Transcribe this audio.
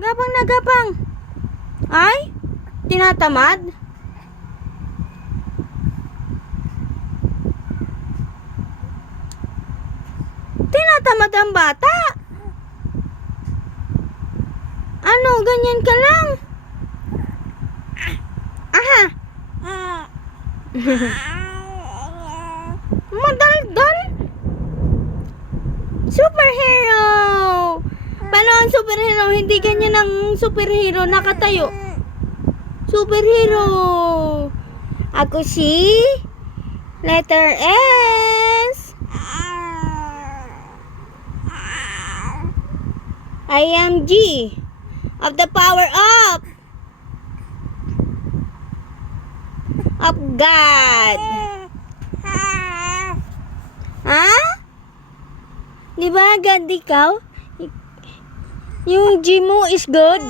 Gapang na gapang. Ay? Tinatamad? Tinatamad ang bata? Ano, ganyan ka lang? Aha! Madaldal? Superhero! Paano ang superhero? Hindi ganyan ang superhero. Nakatayo. Superhero! Ako si letter S. I am G of the power of God. Ha? Di ba God ikaw? Yung G mo is good?